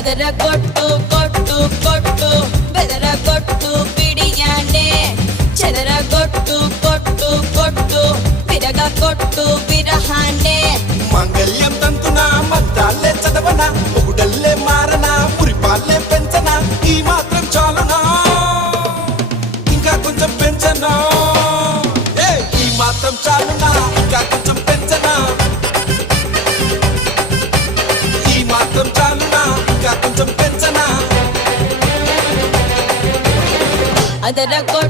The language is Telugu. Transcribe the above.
ಅದರ ಕೊಟ್ಟು ಕೊಟ್ಟು ಕೊಟ್ಟು ಬೆದರ ಕೊಟ್ಟು ಬಿಡಿಯಾನೆ ಚದರ ಕೊಟ್ಟು ಕೊಟ್ಟು ಕೊಟ್ಟು విరగ కొట్టు విరహానే మంగళ్యం తంతునా మంత్రాలే చదవనా ఒకడల్లే మారనా పురిపాలే పెంచనా ఈ మాత్రం చాలునా ఇంకా కొంచెం పెంచనా ఈ మాత్రం చాలునా ఇంకా కొంచెం పెంచనా ఈ మాత్రం చాలునా ఇంకా కొంచెం పెంచనా ಅದರ ಕೊಟ್ಟು